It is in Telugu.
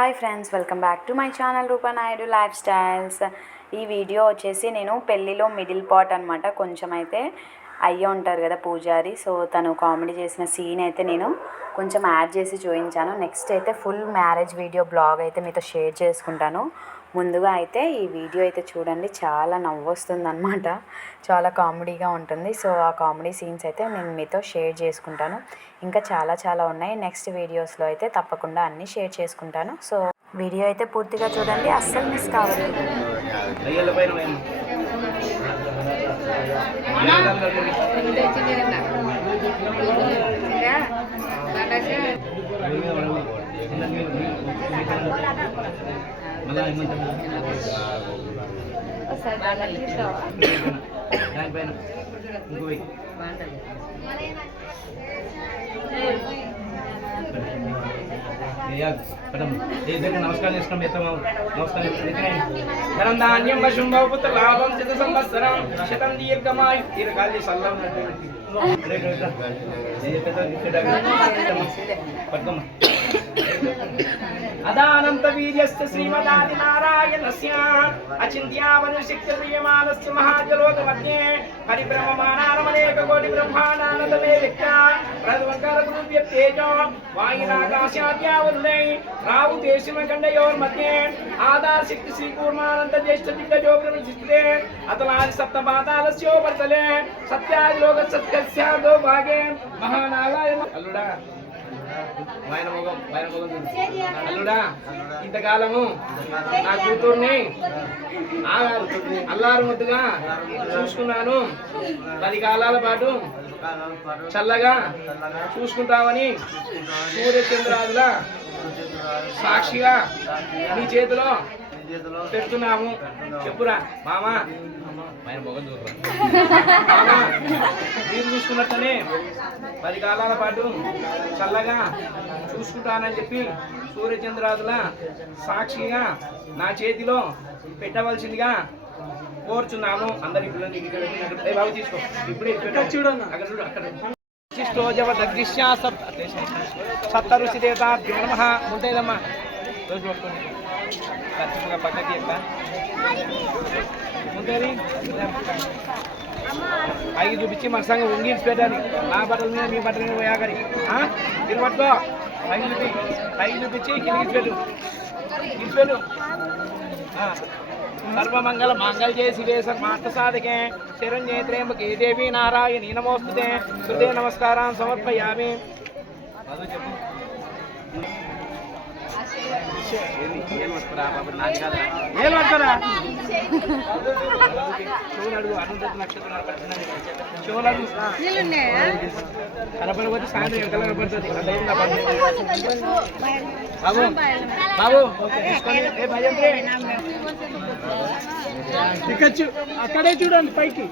Hi friends, welcome back to my channel Roopa Naidu lifestyles. ఈ వీడియో వచ్చేసి నేను పెళ్ళిలో మిడిల్ పార్ట్ అనమాట. కొంచెం అయితే అయ్య ఉంటారు కదా పూజారి, సో తను కామెడీ చేసిన సీన్ అయితే నేను కొంచెం యాడ్ చేసి చూపించాను. నెక్స్ట్ అయితే ఫుల్ మ్యారేజ్ వీడియో బ్లాగ్ అయితే మీతో షేర్ చేసుకుంటాను. ముందుగా అయితే ఈ వీడియో అయితే చూడండి, చాలా నవ్వొస్తుంది అనమాట, చాలా కామెడీగా ఉంటుంది. సో ఆ కామెడీ సీన్స్ అయితే నేను మీతో షేర్ చేసుకుంటాను. ఇంకా చాలా చాలా ఉన్నాయి. నెక్స్ట్ వీడియోస్లో అయితే తప్పకుండా అన్నీ షేర్ చేసుకుంటాను. సో వీడియో అయితే పూర్తిగా చూడండి, అస్సలు మిస్ కావద్దు. నమస్కారం చేస్తున్నాం. నమస్కారం ధనం ధాన్యం వశుంభవ పుత్ర లాభం శత సంవత్సరం శతం దీర్ఘమాయు దీర్ఘాలి సల్లం అదానంత వీర్యస్య శ్రీమదాది నారాయణస్య అచింత్యావనుశక్తి ప్రియమానస్య మహాజలోక మధ్యే పరిభ్రమమానారమనేక కోటి బ్రహ్మాండానందమే వ్యక్త ప్రద్వంకర గురువ్య తేజో వాయురాకాశాద్యావరుణై రావు దేశిమఖండయోర్ మధ్యే ఆధార శక్తి శ్రీకూర్మానంద జ్యేష్ఠ దిగ్గజో బ్రహ్మశిష్టే అతలాది సప్త పాతాలస్యోపర్తలే సత్యాది లోక సత్యస్యాదో భాగే మహానాగాయ అల్లుడా అల్లుడా ఇంతకాలము నా కూతుర్ని అల్లారు ముద్దుగా చూసుకున్నాను. 10 కాలాల పాటు చల్లగా చూసుకుంటామని సూర్యచంద్రాదుల సాక్షిగా నీ చేతిలో పెడుతున్నాము. చెప్పురా మామా, మీరు చూసుకున్నట్టనే 10 కాలాల పాటు చల్లగా చూసుకుంటానని చెప్పి సూర్యచంద్రాదుల సాక్షిగా నా చేతిలో పెట్టవలసిందిగా కోరుచున్నాము. అందరి బాబు తీసుకో, ఇప్పుడే చూడండి అక్కడ చూడు, అక్కడ సప్త ఋషి దేవతాభ్యో నమః. ముందేదమ్మా రోజు పట్టుకోండి ఖర్చుగా పక్కకి ఎక్క ముందేది పైకి చూపించి మన సంగం ఉంగిల్చి పెట్టాలి. నా బట్టల మీద మీ బట్టల మీద పోయాకరి మీరు పట్టుకో. పైకి చూపించి కిందికి పెట్టు, కిందిపెట్టు. సర్వమంగళ మాంగళ్యే శివే సర్వార్థ సాధకే శరణ్యే త్ర్యంబకే దేవి నారాయణీ నమోస్తుతే కృతే నమస్కారాన్ సమర్పయామి. చెప్పు ఏం వస్తారా చూడడు అనంత నక్షత్రాలు చూడడు కనపడకపోతే సాయంత్రం ఎంత కనపడుతుంది. బాబు బాబు టికెచ్చు అక్కడే చూడండి పైకి.